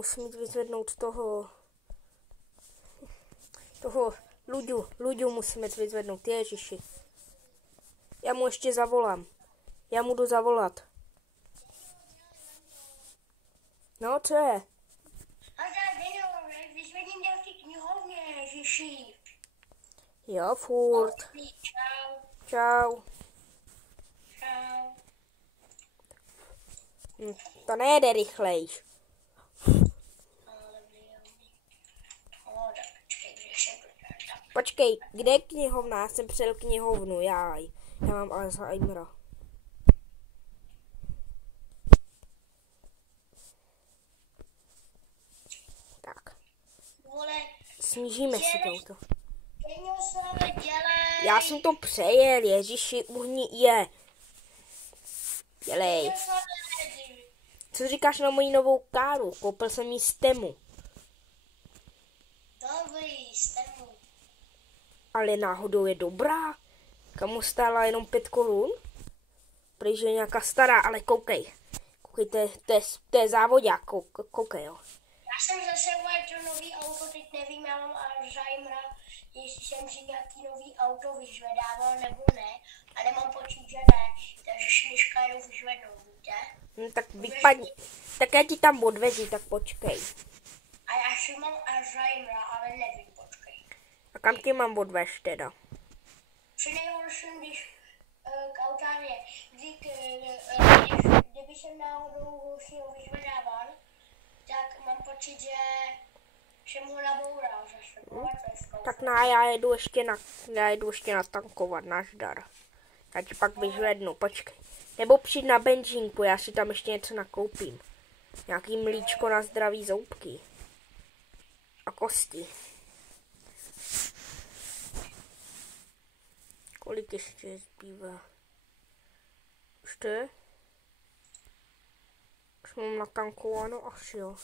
musím jít vyzvednout toho Luďu musíme vyzvednout, ježiši. Já mu ještě zavolám. Já mu jdu zavolat. No, co je? Vyzvedím děl v té knihovně, ježiši. Jo, furt. Čau. Čau. Čau. To nejede rychlejš. Počkej, kde je knihovna? Já jsem přijel knihovnu, já mám Alzheimera. Tak. Snížíme si to. Já jsem to přejel, ježiši, Dělej. Co říkáš na moji novou káru? Koupil jsem jí z Temu. Dobrý, Temu. Ale náhodou je dobrá. Kamu stála jenom 5 korun? Protože je nějaká stará, ale koukej. Koukej, to je závodák, koukej, jo. Já jsem zase to nový auto, teď nevím, já mám Alzheimera, jestli jsem si nějaký nový auto vyzvedával nebo ne, a nemám pocit, že ne, takže dneška jdu vyzvednout, víte? Tak vypadni, tak já ti tam odvezu, tak počkej. A já si mám Alzheimera, ale nevím, počkej. A kam tě mám odvést teda? Přinejhorším, když k autárně, kdyby jsem náhodou si ho vyzvedával, tak mám pocit, že jsem ho naboural zase. Tak já jedu ještě natankovat, nazdar. Já ti pak vyzvednu, počkej. Nebo přijď na benzínku, já si tam ještě něco nakoupím. Nějaký mlíčko na zdraví zoubky. A kosti. Kolik ještě zbývá? Už to je? Už mám natankováno, asi jo.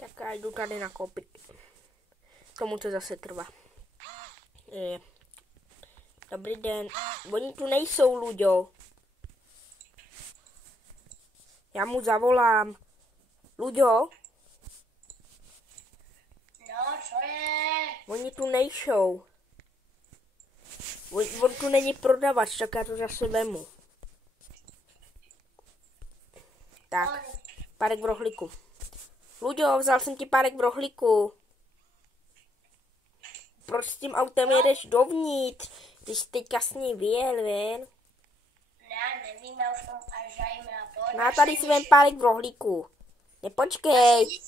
Tak já jdu tady nakoupit. Tomu to zase trvá. Dobrý den. Oni tu nejsou, Luďo. Já mu zavolám. Luďo? No, co je? Oni tu nejsou. On tu není prodavač, tak já to zase vemu. Tak, párek v rohlíku. Luďo, vzal jsem ti párek v rohlíku. Proč s tím autem jedeš dovnitř, když jsi teďka s ní vyjel, ven? Já nevím, já už mám Alzheimera. Má tady si vem párek v rohlíku. Nepočkej.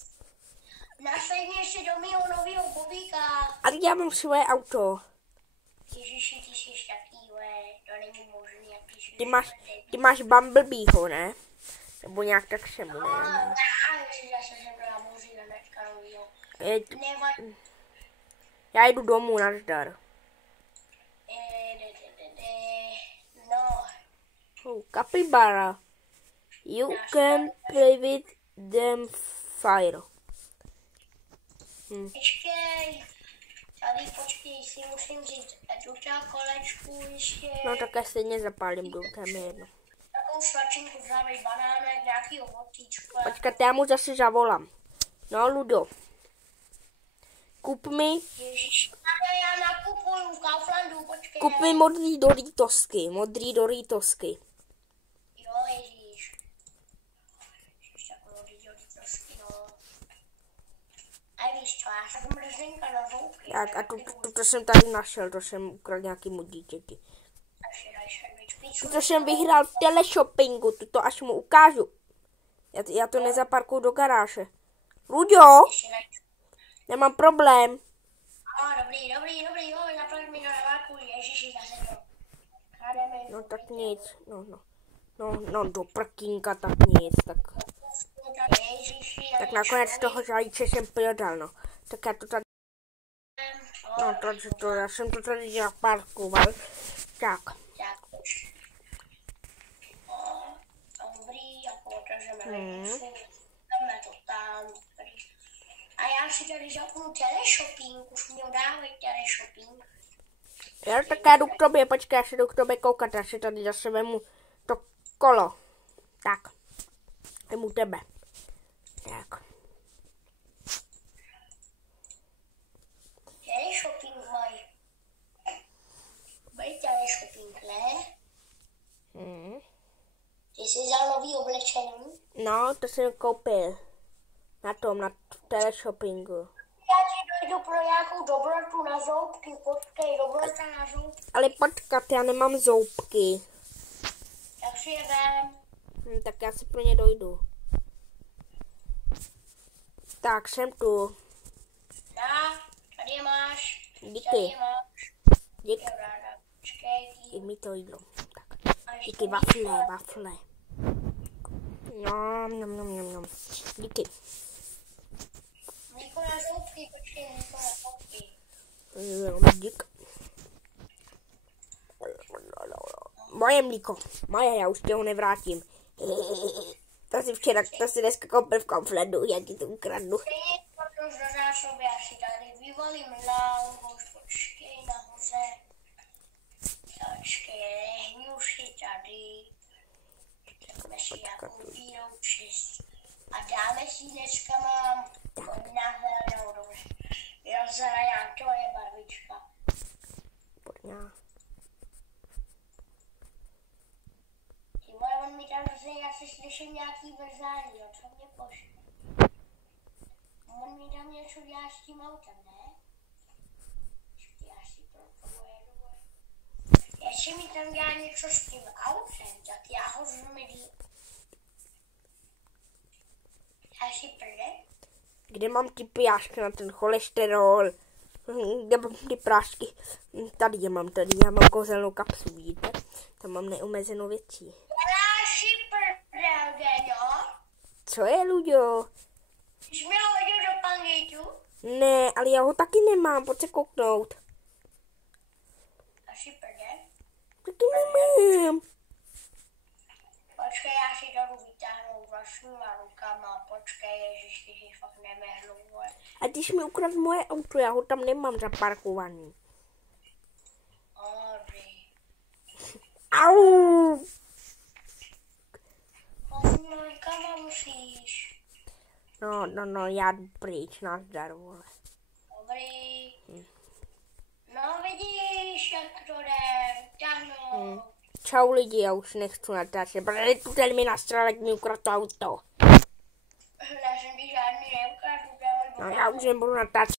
Nasadni ještě do mýho novýho bobíka. A teď já mám svoje auto. Ježiši, ty jsi taký, to není možný, jak ty jsi. Ty máš Bumblebeeho, ne? Nebo nějak tak se mu Já zase jsem byla boží hnedka novýho. Já jdu domů, nazdar. No. Capybara. You can play with them fire. Počkej. Tady počkej, si musím říct, tuto kolečku ještě. No tak já stejně zapálím, tam je jedno. Takovou svačinku, žádný banánek, nějaký ovotíčko. Počkat, já mu zase zavolám. No, Ludo. Kup mi. Ježiš, já nakupuju v Kauflandu, počkej. Kup mi modrý Doritosky. Jo, ježiš. Ježiš, tak modrý Doritosky, no. A víš co, já jsem mrzenka na zoubky. Tak a to jsem tady našel, to jsem ukradl nějakýmu dítěti. To jsem vyhrál v teleshoppingu, to až mu ukážu. Já to nezaparkuju do garáže. Luďo, nemám problém. Dobrý, jo, naplň mi na navárku, ježiši, zase to. No tak nic, no do prkínka, tak nic, tak. Tak nakonec toho zajíče jsem prodal, no. Tak já to tady, no já jsem to tady zaparkoval, tak. Dobrý, jako otevřeme dáme to tam. A já si tady zapnu teleshopping, už mě dávají teleshopping. Já tak já jdu k tobě, počkej, já se jdu k tobě koukat, já si tady zase vemu to kolo. Tak. Vemu tebe. Tak. Tady shopping mají. Bude tady shopping, ne? Ty jsi vzal nový oblečení? No, to jsem koupil. Na teleshoppingu. Já ti dojdu pro nějakou dobrotu na zoubky, počkej, dobrota na zoubky. Ale počkat, já nemám zoubky. Tak si je vem. Tak já si pro ně dojdu. Tak, jsem tu. Na, tady je máš. Díky. Tady je máš. Díky. Ráda, počkej. Je mi to jídlo. Tak. Díky, wafle. Nom. Díky. Mlíko na zoubky, počkej, mlíko na zoubky. Díky. Moje mlíko. Moje, já už tě ho nevrátím. To si dneska koupil v Kauflandu, já ti to ukradnu. Stejně to už do zásoby, já si tady vyvolím láhuš, počkej nahoře. Počkej, lehni už si tady. Takhle si nějakou bílou čist. A dáme si dneska mám nahledanou dobře. Rozhraják, to je barvička. Podňa. Ty vole, on mi tam zase, já si slyším nějaký vrzání, jo, co mě pošle. On mi tam něco dělá s tím autem, ne? Já si pro to jedu. Jestli mi tam dělá něco s tím autem, tak já ho zmydlím. Já si prde. Kde mám ty pijášky na ten cholesterol? Kde mám ty prášky? Tady já mám kouzelnou kapsu, vidíte? Tam mám neomezenou věcí. Já si prde, Geňo. Co je, Luďo? Jsi mi ho hodil do pangejtu? Ne, ale já ho taky nemám, pojď se kouknout. Já si prde. Taky nemám. Počkej, já si to jdu vytáhnout vlastníma rukama. Počkej, ježiš, ty jsi fakt nemehlu. A ty jsi mi ukradl moje auto, já ho tam nemám zaparkovaný. Ori. Au! Vlastníma rukama musíš. No, já jdu pryč, nazdar, vole. Dobrý. No vidíš, jak to jde. Vytáhnout. Čau lidi, já už nechci natáčet, protože tu ten mi nastral, jak mi ukradl to auto. Já jsem ti žádný neukradl. No já už nebudu natáčet.